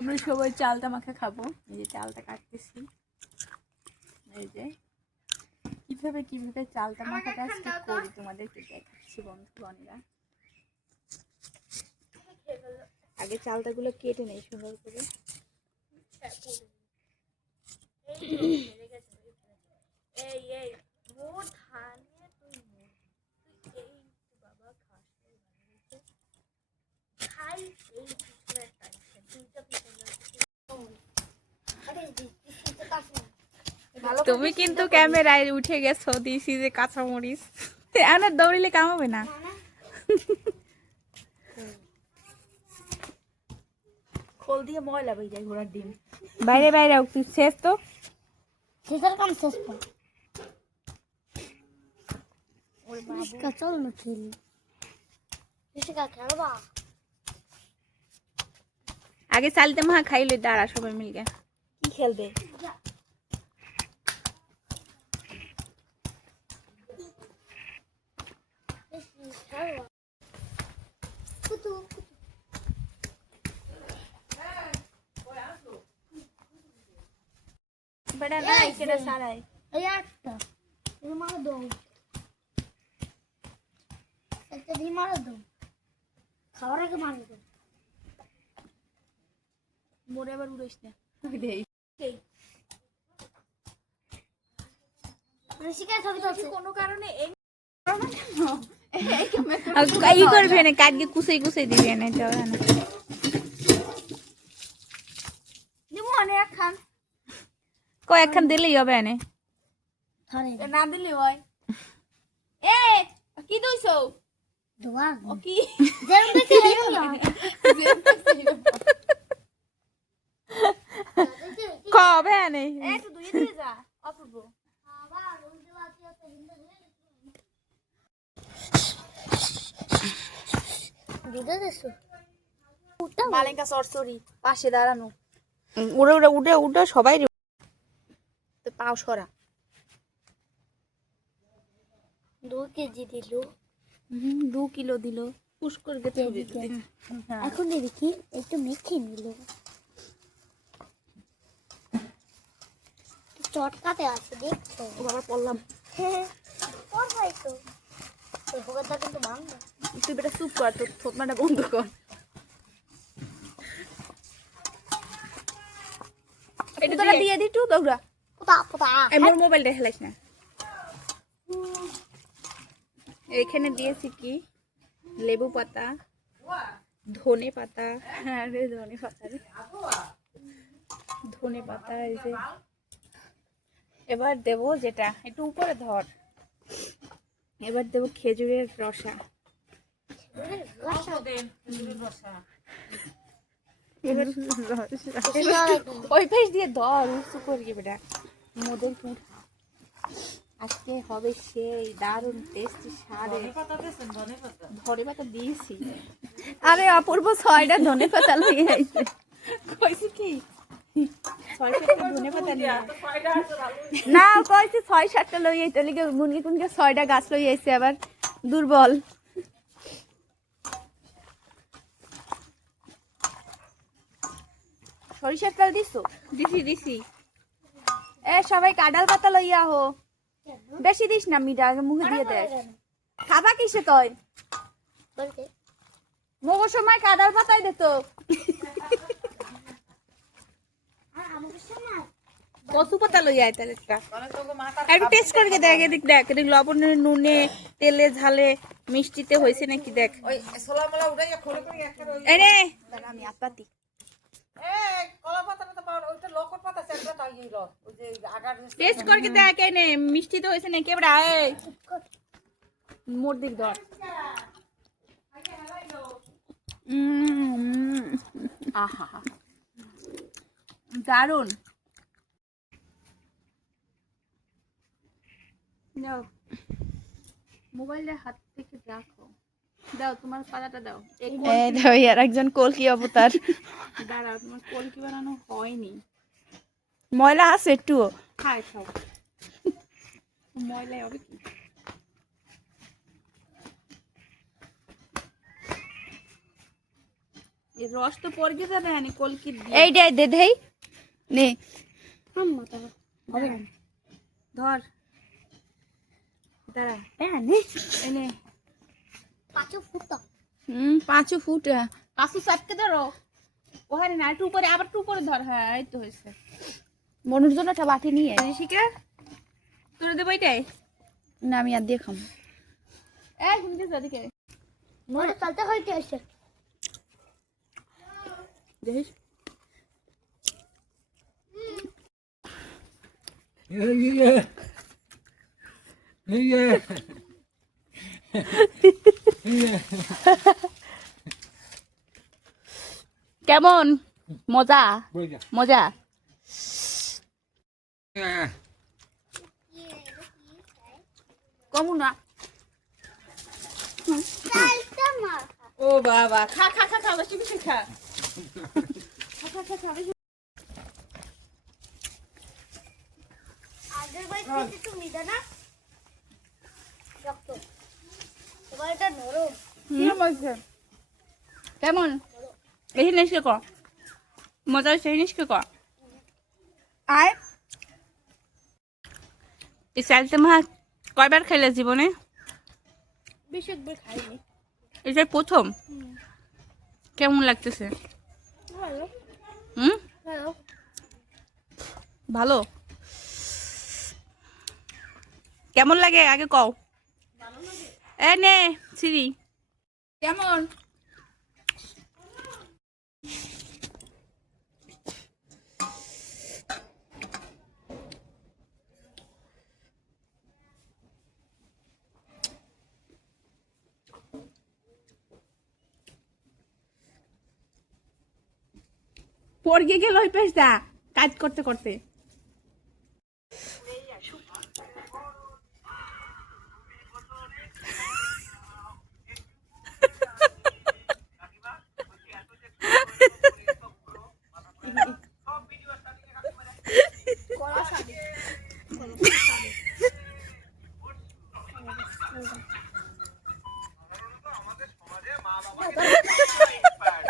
আমরা সবাই চালটা মাখা খাবো। এই যে চালটা কাটতেছি, এই যে কিভাবে কিভাবে চালটা মাখাটা আজকে করি তোমাদেরকে দেখাচ্ছি বন্ধুগণেরা। আগে চালটাগুলো কেটে নেই সুন্দর করে। তুমি কিন্তু ক্যামেরায় উঠে গেছো, দিছি যে কাঁচামরিচ আনার দৌড়িলে কামাবে না। খোল দিয়ে ময়লা বেরিয়ে যায় ঘোড়ার ডিম। বাইরে বাইরে তুই শেষ তো শেষের কাম শেষ পর চল না খেলি খেলবা। আগে চালতে মা খাইলে দাঁড়া সবাই মিলকে কি খেলবে। बड़ा ना इकड़ा सारा है একটা তুমি মারো দাও, একটা দিয়ে মারো দাও, খাওয়ার আগে মারো দাও। মোরে আবার উড়াইস না দেই ঋষিকা ছবি তুলছে কোনো কারণে এই ই করবে না, কাটকে কুচাই কুচাই দিবে না তো না দিমু অনেক খান কয়েকখান দিলেই হবে না, না দিলে হয়। এ কি দইছো দোয়া ও কি যেন দেখে কবে আনে এ তো দুই দিয়ে যা অপূর্ব আবার উল্টো আছে তো হিন্দু দুধে দেছো মালেঙ্কা সরসরি পাশে দাঁড়ানো উড়ে উড়ে উড়ে উড়ে সবাই তো পাও সরা 2 কেজি দিল 2 কিলো দিল পুশ করে গেছে এখন দেখি একটু মেখে নিল চটকাতে আছে দেখছো ও বাবা পড়লাম কোন ভাই তো ওই হোগাটা কিন্তু ভাঙ না তুই বেটা চুপ কর তোর থতমাটা বন্ধ কর এটা তোরা দিয়ে দি তুই দৌড়া পোতা পোতা আমার মোবাইলটা হেলাইস না এখানে দিয়েছি কি লেবু পাতা ধনে পাতা আরে ধনে পাতা রে ধনে পাতা এই যে এবার দেব যেটা একটু উপরে ধর এবার দেব খেজুরের রসা ওই পেশ দিয়ে ধর উঁচু করবি বেটা মধুর ফুল আজকে হবে সেই দারুণ টেস্টি স্বাদে ধনে পাতা দিয়েছি আরে অপূর্ব 6টা ধনে পাতা লইয়ে আইছে কইছি কি 6-7টা ধনে পাতা নিয়ে না কইছি 6-7টা লইয়ে আইতে লিগে মুনকি কুনকে 6টা গাছ লইয়ে আইছে আবার দুর্বল সরিষার তেল দিছো দিছি এ সবাই কাঁঠাল পাতা লইয়া হো বেশি দিস না মিঠা মুখে দিয়ে দেখ খাবা কিসে তুই মগো সময় কাঁঠাল পাতাই দে তো কচু পাতা লইয়া আয় তাহলে একটু টেস্ট করে দেখ এদিক দেখ এদিক লবণে নুনে তেলে ঝালে মিষ্টিতে হয়েছে নাকি দেখ এনে আমি আপাতি টেস্ট করে দেখ এনে মিষ্টি তো হয়েছে নাকি এবার আয় মোর দিক ধর আহা দারুন দাও মোবাইলের হাত থেকে রাখো দাও তোমার পাতাটা দাও দাও আর একজন কলকি অবতার দাঁড়াও তোমার কলকি বানানো হয়নি ময়লা আছে একটু খাই খাও ময়লা হবে কি এই রস তো পড়ে যাবে আনি কলকি এইটা দে দেই নে আম্মা তারা হবে না ধর দাঁড়া হ্যাঁ নে এনে পাঁচও ফুটা 5 ফুট কাসু সাটকে ধরো ওখানে না একটু উপরে আবার একটু উপরে ধর হ্যাঁ এই তো হয়েছে মনুর জন্য একটা বাটি নিয়ে শিখা তোরে দেবো এটাই না আমি আর দিয়ে খাবো এই তুমি যে দিকে মনে চলতে হইতে আসে দেখিস কেমন মজা মজা কমু না চালটা মার ও বাবা খা খা খা খা বেশি বেশি খা খা খা খা খা বেশি আগের বার খেতে তো মিদা না রক্ত এবার এটা নরম কেমন এই জিনিসকে কর মজা সেই জিনিসকে কর আয় এই চালতে মা কয়বার খাইলে জীবনে বেশি একবার খাইনি এটাই প্রথম কেমন লাগতেছে ভালো হুম ভালো ভালো কেমন লাগে আগে কও এ নে সিরি কেমন পড়ে গেল ওই পেশটা কাজ করতে করতে